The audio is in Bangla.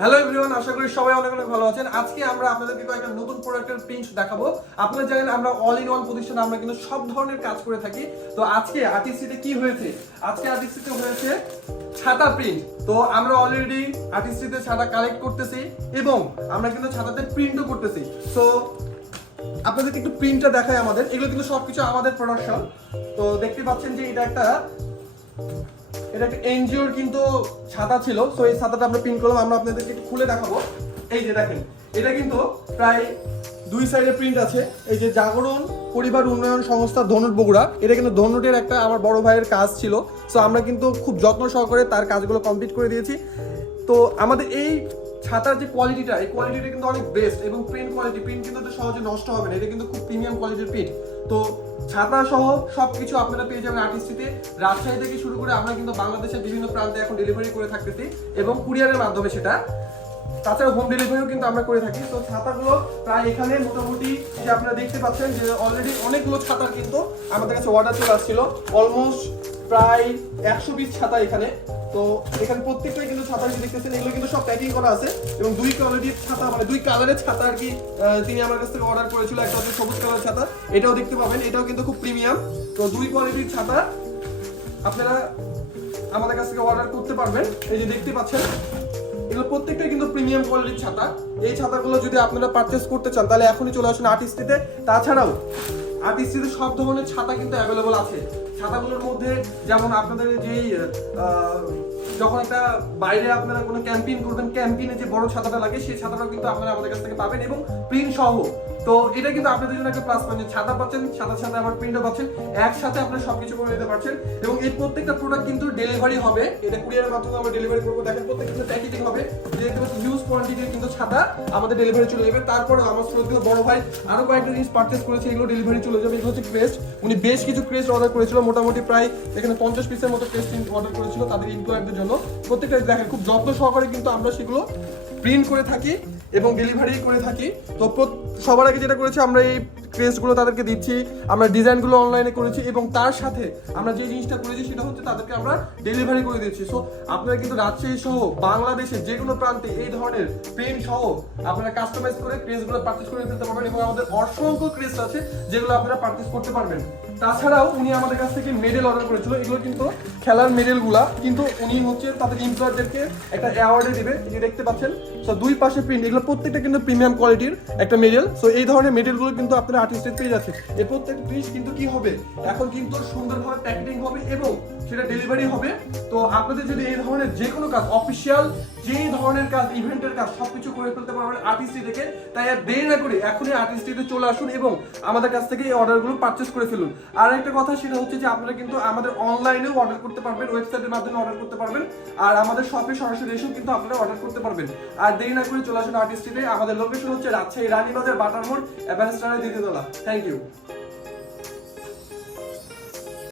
হ্যালো এভরিওয়ান, আশা করি সবাই অনেক অনেক ভালো আছেন। আজকে আমরা আপনাদেরকে কয়েকটা নতুন প্রোডাক্টের প্রিন্ট দেখাবো। আপনারা জানেন আমরা অল ইন ওয়ান প্রতিষ্ঠানে আমরা কিন্তু সব ধরনের কাজ করে থাকি। তো আজকে আরটিসিতে কি হয়েছে? আজকে আরটিসিতে হয়েছে ছাতা প্রিন্ট। তো আমরা অলরেডি আরটিসিতে ছাতা কালেক্ট করতেছি এবং আমরা কিন্তু ছাতাতে প্রিন্টও করতেছি। তো আপনাদেরকে একটু প্রিন্টটা দেখাই। আমাদের এগুলো কিন্তু সবকিছু আমাদের প্রোডাকশন। তো দেখতে পাচ্ছেন যে এটা একটা এনজিওর কিন্তু ছাতা ছিল। সো এই ছাতাটা আমরা প্রিন্ট করলাম। আমরা আপনাদেরকে একটু খুলে দেখাবো। এই যে দেখেন, এটা কিন্তু প্রায় দুই সাইডে প্রিন্ট আছে। এই যে জাগরণ পরিবার উন্নয়ন সংস্থা ধনুট বগুড়া, এটা কিন্তু ধনুটের একটা আমার বড় ভাইয়ের কাজ ছিল। সো আমরা কিন্তু খুব যত্ন সহকারে তার কাজগুলো কমপ্লিট করে দিয়েছি। তো আমাদের এই ছাতার যে কোয়ালিটিটা, এই কোয়ালিটিটা কিন্তু অনেক বেস্ট এবং প্রিন্ট কিন্তু সহজে নষ্ট হবে না। এটা কিন্তু খুব প্রিমিয়াম কোয়ালিটির প্রিন্ট। তো ছাতা সহ সবকিছু আপনারা পেয়ে যাবেন আর্টিস্ট্রিতে। রাজশাহী থেকে শুরু করে আমরা কিন্তু বাংলাদেশের বিভিন্ন প্রান্তে এখন ডেলিভারি করে থাকতেছি এবং কুরিয়ারের মাধ্যমে সেটা। তাছাড়া হোম ডেলিভারিও কিন্তু আমরা করে থাকি। তো ছাতাগুলো প্রায় এখানে মোটামুটি যে আপনারা দেখতে পাচ্ছেন যে অলরেডি অনেকগুলো ছাতা কিন্তু আমাদের কাছে অর্ডার চলে আসছিল। অলমোস্ট প্রায় 100 পিস ছাতা এখানে। তো এখানে প্রত্যেকটাই কিন্তু ছাতা দেখতেছেন, এগুলো কিন্তু সব প্যাকিং করা আছে এবং দুই কোয়ালিটির ছাতা, মানে দুই কালারের ছাতা আর কি তিনি আমার কাছ থেকে অর্ডার করেছিল। একটা হচ্ছে সবুজ কালার ছাতা, এটাও দেখতে পাবেন, এটাও কিন্তু খুব প্রিমিয়াম। তো দুই কোয়ালিটির ছাতা আপনারা আমাদের কাছ থেকে অর্ডার করতে পারবেন। এই যে দেখতে পাচ্ছেন, এগুলো প্রত্যেকটাই কিন্তু প্রিমিয়াম কোয়ালিটির ছাতা। এই ছাতাগুলো যদি আপনারা পারচেজ করতে চান তাহলে এখনই চলে আসুন আর্টিস্ট্রিতে। তাছাড়াও আর্টিস্ট্রিতে সব ধরনের ছাতা কিন্তু অ্যাভেলেবল আছে। ছাতাগুলোর মধ্যে যেমন আপনাদের যেই যখন একটা বাইরে আপনারা কোনো ক্যাম্পেইন করবেন, ক্যাম্পেইনে যে বড় ছাতাটা লাগে সেই ছাতাটাও কিন্তু আপনারা আমাদের কাছ থেকে পাবেন এবং প্রিন্ট সহ। তো এটা কিন্তু আপনাদের জন্য একটা প্লাস পয়েন্ট, ছাতা পাচ্ছেন, ছাতার সাথে আবার প্রিন্টও পাচ্ছেন, একসাথে আপনারা সবকিছু করে নিতে পারছেন। এবং এই প্রত্যেকটা প্রোডাক্ট কিন্তু ডেলিভারি হবে, এটা কুরিয়ারের মাধ্যমে আমরা ডেলিভারি করবো। দেখেন প্রত্যেকটা প্যাকেজিং হবে, যেহেতু হিউজ কোয়ান্টিটির কিন্তু ছাতা আমাদের ডেলিভারি চলে যাবে। তারপরে আমার শ্রদ্ধেয় বড় ভাই আরো কয়েকটা জিনিস পারচেস করেছে, এগুলো ডেলিভারি চলে যাবে। এগুলো হচ্ছে ক্রেস্ট, উনি বেশ কিছু ক্রেস্ট অর্ডার করেছিল, মোটামুটি প্রায় এখানে 50 পিসের মতো ক্রেস্ট অর্ডার করেছিল তাদের এমপ্লয়ারদের জন্য। প্রত্যেকটা দেখেন খুব যত্ন সহকারে কিন্তু আমরা সেগুলো প্রিন্ট করে থাকি এবং ডেলিভারি করে থাকি। তো সবার আগে যেটা করেছি, আমরা এই ক্রেস্টগুলো তাদেরকে দিচ্ছি, আমরা ডিজাইনগুলো অনলাইনে করেছি এবং তার সাথে আমরা যে জিনিসটা করেছি সেটা হচ্ছে তাদেরকে আমরা ডেলিভারি করে দিচ্ছি। সো আপনারা কিন্তু রাজশাহী সহ বাংলাদেশের যে কোনো প্রান্তে এই ধরনের প্রিন্ট সহ আপনারা কাস্টমাইজ করে ক্রেস্টগুলো পারচেজ করে ফেলতে পারবেন এবং আমাদের অসংখ্য ক্রেস্ট আছে যেগুলো আপনারা পারচেজ করতে পারবেন। তাছাড়াও উনি আমাদের কাছ থেকে মেডেল অর্ডার করেছিল, এগুলো কিন্তু খেলার মেডেলগুলা, কিন্তু উনি হচ্ছে তাদের এমপ্লয়ারদেরকে একটা অ্যাওয়ার্ডে দিবে, এই যে দেখতে পাচ্ছেন। সো দুই পাশে প্রিন্ট, এগুলো প্রত্যেকটা কিন্তু প্রিমিয়াম কোয়ালিটির একটা মেডেল। সো এই ধরনের মেডেলগুলো কিন্তু আপনারা আর্টিস্টের পেয়ে যাচ্ছে। এই প্রত্যেকটা জিনিস কিন্তু কি হবে, এখন কিন্তু সুন্দরভাবে প্যাকেটিং হবে এবং সেটা ডেলিভারি হবে। তো আপনাদের যদি এই ধরনের যে কোনো কাজ, অফিসিয়াল যে ধরনের কাজ, ইভেন্টের কাজ সবকিছু করে ফেলতে পারবেন আর্টিস্ট্রি থেকে। তাই আর দেরি না করে এখনই আর্টিস্ট্রিতে চলে আসুন এবং আমাদের কাছ থেকে এই অর্ডারগুলো পারচেস করে ফেলুন। আর একটা কথা সেটা হচ্ছে যে আপনারা কিন্তু আমাদের অনলাইনেও অর্ডার করতে পারবেন, ওয়েবসাইটের মাধ্যমে অর্ডার করতে পারবেন, আর আমাদের শপে সরাসরি এসেও কিন্তু আপনারা অর্ডার করতে পারবেন। আর দেরি না করে চলে আসুন আর্টিস্ট্রিতে। আমাদের লোকেশন হচ্ছে রাজশাহী রানীবাজার বাটার মোড়, এভারেস্টারের দ্বিতীয় তলা। Thank you.